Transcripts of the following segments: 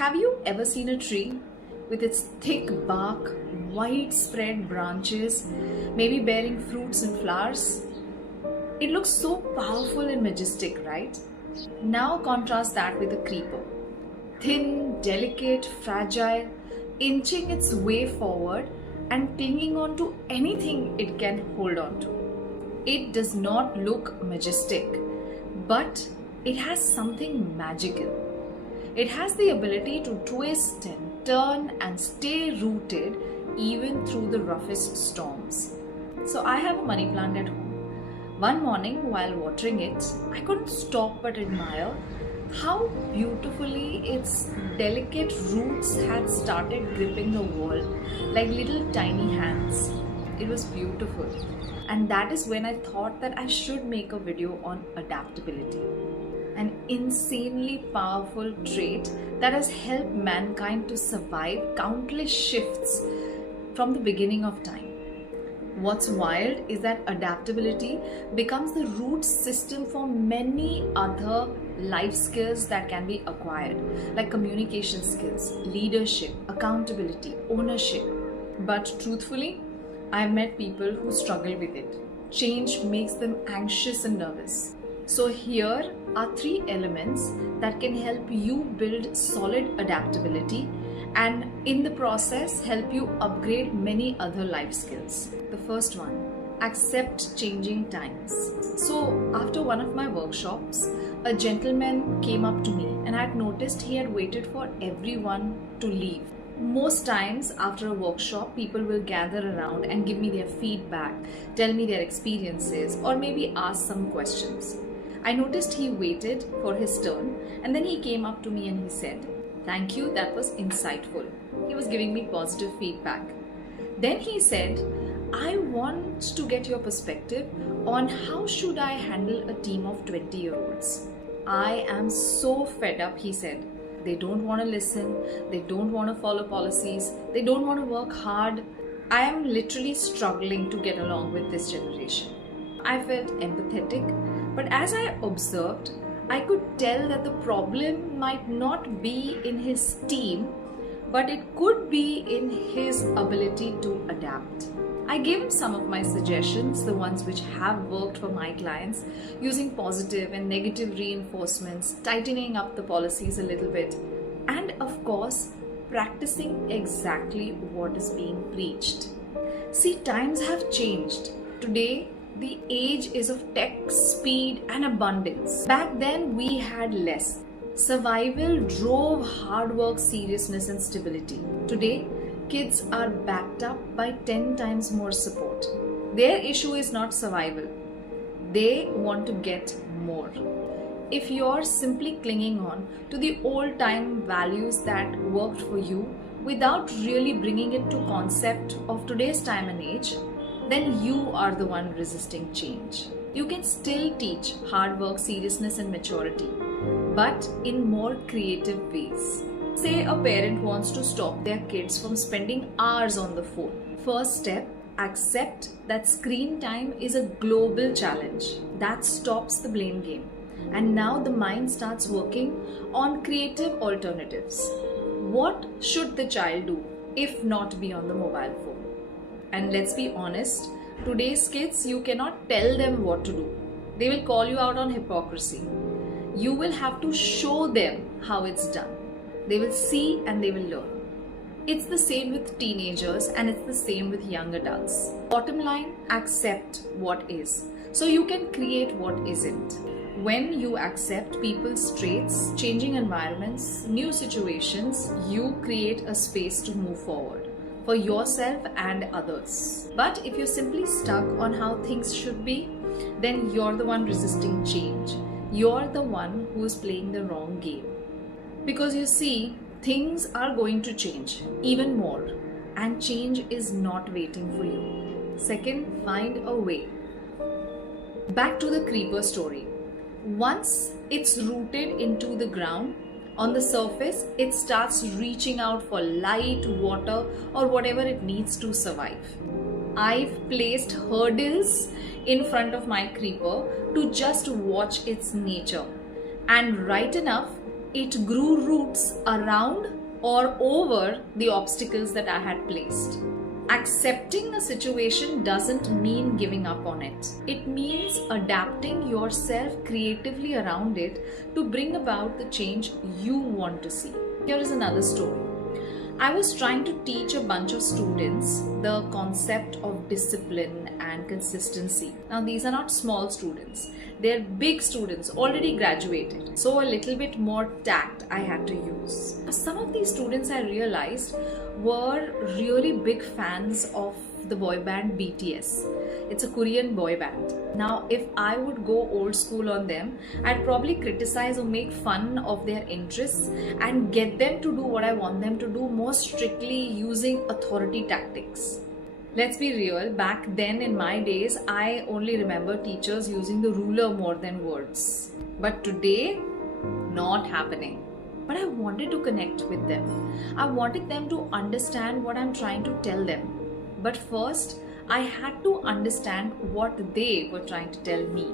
Have you ever seen a tree with its thick bark, widespread branches, maybe bearing fruits and flowers? It looks so powerful and majestic, right? Now contrast that with a creeper. Thin, delicate, fragile, inching its way forward and clinging on to anything it can hold on to. It does not look majestic, but it has something magical. It has the ability to twist and turn and stay rooted even through the roughest storms. So I have a money plant at home. One morning while watering it, I couldn't stop but admire how beautifully its delicate roots had started gripping the wall like little tiny hands. It was beautiful. And that is when I thought that I should make a video on adaptability. An insanely powerful trait that has helped mankind to survive countless shifts from the beginning of time. What's wild is that adaptability becomes the root system for many other life skills that can be acquired, like communication skills, leadership, accountability, ownership. But truthfully, I've met people who struggle with it. Change makes them anxious and nervous. So here are 3 elements that can help you build solid adaptability and in the process help you upgrade many other life skills. The first one, accept changing times. So after one of my workshops, a gentleman came up to me and I had noticed he had waited for everyone to leave. Most times after a workshop, people will gather around and give me their feedback, tell me their experiences, or maybe ask some questions. I noticed he waited for his turn and then he came up to me and he said, "Thank you, that was insightful." He was giving me positive feedback. Then he said, "I want to get your perspective on how should I handle a team of 20-year-olds. I am so fed up," he said. "They don't want to listen, they don't want to follow policies, they don't want to work hard. I am literally struggling to get along with this generation." I felt empathetic, but as I observed, I could tell that the problem might not be in his team, but it could be in his ability to adapt. I gave him some of my suggestions, the ones which have worked for my clients, using positive and negative reinforcements, tightening up the policies a little bit, and of course, practicing exactly what is being preached. See, times have changed. Today, the age is of tech, speed, and abundance. Back then, we had less. Survival drove hard work, seriousness, and stability. Today, kids are backed up by 10 times more support. Their issue is not survival. They want to get more. If you're simply clinging on to the old-time values that worked for you without really bringing it to concept of today's time and age, then you are the one resisting change. You can still teach hard work, seriousness, and maturity, but in more creative ways. Say a parent wants to stop their kids from spending hours on the phone. First step, accept that screen time is a global challenge. That stops the blame game. And now the mind starts working on creative alternatives. What should the child do if not be on the mobile phone? And let's be honest, today's kids, you cannot tell them what to do. They will call you out on hypocrisy. You will have to show them how it's done. They will see and they will learn. It's the same with teenagers and it's the same with young adults. Bottom line, accept what is, so you can create what isn't. When you accept people's traits, changing environments, new situations, you create a space to move forward for yourself and others. But if you're simply stuck on how things should be, then you're the one resisting change. You're the one who is playing the wrong game. Because you see, things are going to change even more, and change is not waiting for you. Second, find a way. Back to the creeper story. Once it's rooted into the ground, on the surface, it starts reaching out for light, water, or whatever it needs to survive. I've placed hurdles in front of my creeper to just watch its nature. And right enough, it grew roots around or over the obstacles that I had placed. Accepting a situation doesn't mean giving up on it. It means adapting yourself creatively around it to bring about the change you want to see. Here is another story. I was trying to teach a bunch of students the concept of discipline and consistency. Now, these are not small students. They're big students, already graduated. So a little bit more tact I had to use. Some of these students, I realized, were really big fans of the boy band BTS. It's a Korean boy band. Now, if I would go old school on them, I'd probably criticize or make fun of their interests and get them to do what I want them to do more strictly using authority tactics. Let's be real, back then in my days, I only remember teachers using the ruler more than words. But today, not happening. But I wanted to connect with them. I wanted them to understand what I'm trying to tell them. But first, I had to understand what they were trying to tell me.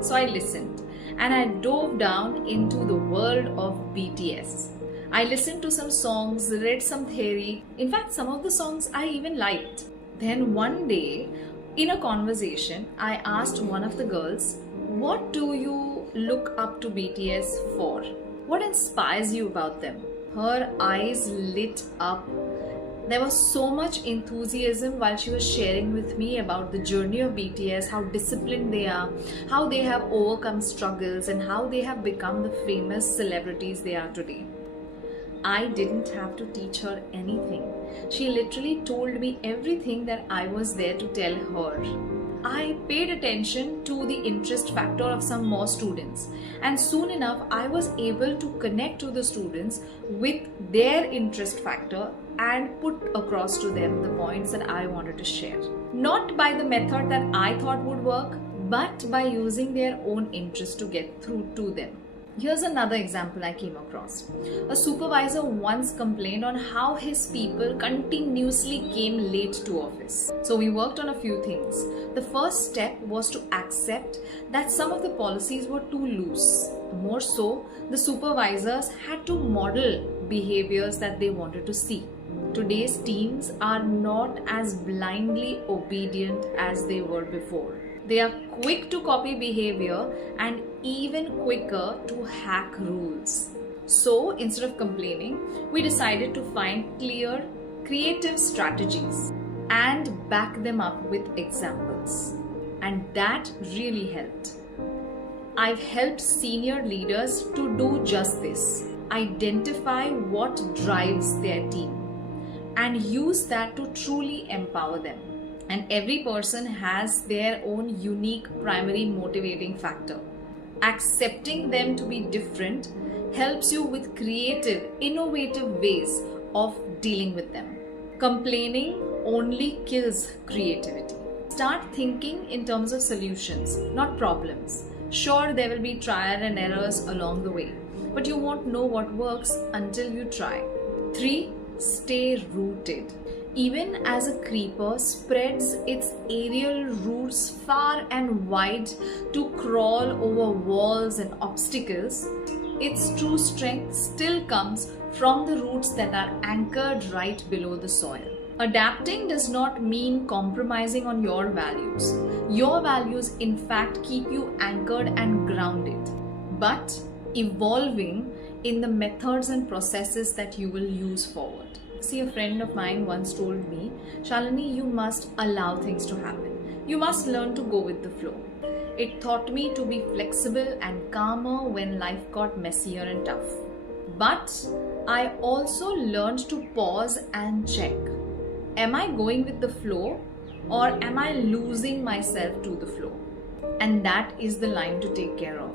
So I listened and I dove down into the world of BTS. I listened to some songs, read some theory. In fact, some of the songs I even liked. Then one day, in a conversation, I asked one of the girls, "What do you look up to BTS for? What inspires you about them?" Her eyes lit up. There was so much enthusiasm while she was sharing with me about the journey of BTS, how disciplined they are, how they have overcome struggles, and how they have become the famous celebrities they are today. I didn't have to teach her anything. She literally told me everything that I was there to tell her. I paid attention to the interest factor of some more students, and soon enough I was able to connect to the students with their interest factor and put across to them the points that I wanted to share. Not by the method that I thought would work, but by using their own interest to get through to them. Here's another example I came across. A supervisor once complained on how his people continuously came late to office. So we worked on a few things. The first step was to accept that some of the policies were too loose. More so, the supervisors had to model behaviors that they wanted to see. Today's teams are not as blindly obedient as they were before. They are quick to copy behavior and even quicker to hack rules. So instead of complaining, we decided to find clear, creative strategies and back them up with examples. And that really helped. I've helped senior leaders to do just this. Identify what drives their team and use that to truly empower them. And every person has their own unique primary motivating factor. Accepting them to be different helps you with creative, innovative ways of dealing with them. Complaining only kills creativity. Start thinking in terms of solutions, not problems. Sure, there will be trial and errors along the way, but you won't know what works until you try. 3. Stay rooted. Even as a creeper spreads its aerial roots far and wide to crawl over walls and obstacles, its true strength still comes from the roots that are anchored right below the soil. Adapting does not mean compromising on your values. Your values, in fact, keep you anchored and grounded, but evolving in the methods and processes that you will use forward. See, a friend of mine once told me, "Shalini, you must allow things to happen. You must learn to go with the flow." It taught me to be flexible and calmer when life got messier and tough. But I also learned to pause and check. Am I going with the flow or am I losing myself to the flow? And that is the line to take care of.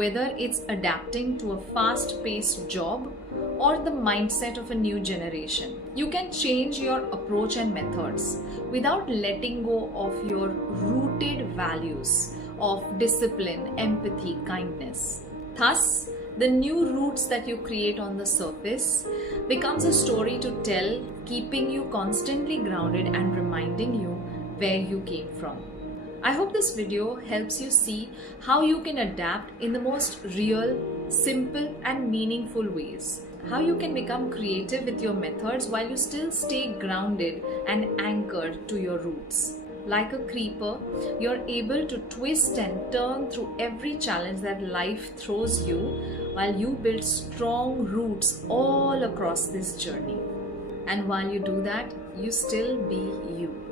Whether it's adapting to a fast-paced job or the mindset of a new generation, you can change your approach and methods without letting go of your rooted values of discipline, empathy, kindness. Thus, the new roots that you create on the surface becomes a story to tell, keeping you constantly grounded and reminding you where you came from. I hope this video helps you see how you can adapt in the most real, simple, and meaningful ways. How you can become creative with your methods while you still stay grounded and anchored to your roots. Like a creeper, you're able to twist and turn through every challenge that life throws you while you build strong roots all across this journey. And while you do that, you still be you.